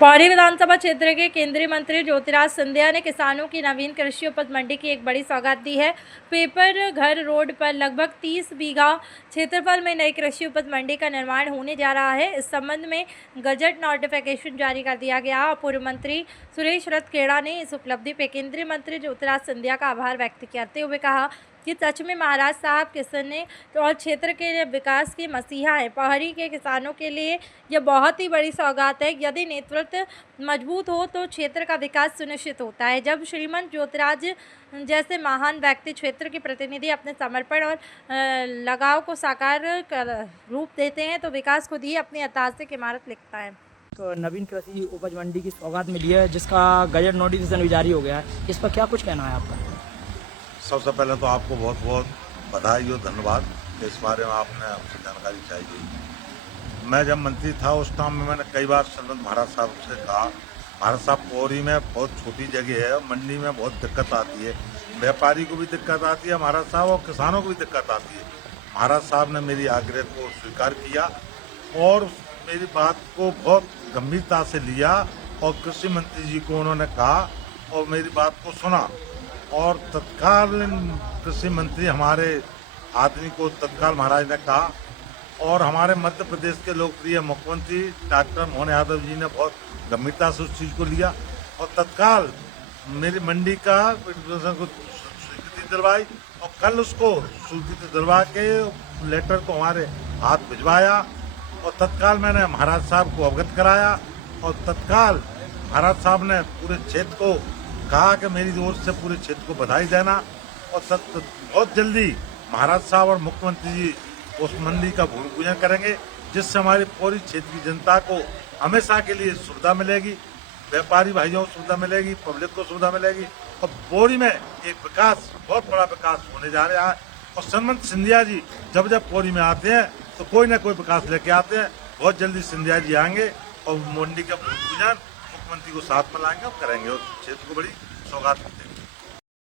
पौड़ी विधानसभा क्षेत्र के केंद्रीय मंत्री ज्योतिराज सिंधिया ने किसानों की नवीन कृषि उपज मंडी की एक बड़ी सौगात दी है। पेपर घर रोड पर लगभग 30 बीघा क्षेत्रफल में नई कृषि उपज मंडी का निर्माण होने जा रहा है। इस संबंध में गजट नोटिफिकेशन जारी कर दिया गया और पूर्व मंत्री सुरेश रतखेड़ा ने इस उपलब्धि पर केंद्रीय मंत्री ज्योतिराज सिंधिया का आभार व्यक्त करते हुए कहा कि सच में महाराज साहब किसानों और क्षेत्र के विकास की मसीहा है। पहाड़ी के किसानों के लिए यह बहुत ही बड़ी सौगात है। यदि नेतृत्व मजबूत हो तो क्षेत्र का विकास सुनिश्चित होता है। जब श्रीमान ज्योतिराज जैसे महान व्यक्ति क्षेत्र के प्रतिनिधि अपने समर्पण और लगाव को साकार रूप देते हैं तो विकास खुद ही अपनी ऐतिहासिक इमारत लिखता है। तो नवीन कृषि उपज मंडी की सौगात मिली है जिसका गजट नोटिफिकेशन भी जारी हो गया है, इस पर क्या कुछ कहना है आपका? सबसे पहले तो आपको बहुत बहुत बधाई और धन्यवाद कि इस बारे में आपने हमसे जानकारी चाहिए। मैं जब मंत्री था उस टाइम में मैंने कई बार श्रीमंत महाराज साहब से कहा, महाराज साहब पौड़ी में बहुत छोटी जगह है, मंडी में बहुत दिक्कत आती है, व्यापारी को भी दिक्कत आती है महाराज साहब और किसानों को भी दिक्कत आती है। महाराज साहब ने मेरी आग्रह को स्वीकार किया और मेरी बात को बहुत गंभीरता से लिया और कृषि मंत्री जी को उन्होंने कहा और मेरी बात को सुना और तत्काल कृषि मंत्री हमारे आदमी को तत्काल महाराज ने कहा और हमारे मध्य प्रदेश के लोकप्रिय मुख्यमंत्री डॉक्टर मोहन यादव जी ने बहुत गंभीरता से उस चीज़ को लिया और तत्काल मेरी मंडी का स्वीकृति दिलवाई और कल उसको स्वीकृति दिलवा के लेटर को हमारे हाथ भिजवाया और तत्काल मैंने महाराज साहब को अवगत कराया और तत्काल महाराज साहब ने पूरे क्षेत्र को कहा कि मेरी ओर से पूरे क्षेत्र को बधाई देना और बहुत जल्दी महाराज साहब और मुख्यमंत्री जी उस मंडी का भूमि पूजन करेंगे जिससे हमारी पूरी क्षेत्र की जनता को हमेशा के लिए सुविधा मिलेगी, व्यापारी भाइयों को सुविधा मिलेगी, पब्लिक को सुविधा मिलेगी और पौड़ी में एक विकास, बहुत बड़ा विकास होने जा रहा है। और श्रीमंत सिंधिया जी जब जब पौड़ी में आते हैं तो कोई ना कोई विकास लेके आते हैं। बहुत जल्दी सिंधिया जी आएंगे और मंडी का भूमि पूजन मुख्यमंत्री को साथ में लाएंगे और करेंगे और क्षेत्र को बड़ी सौगात देंगे।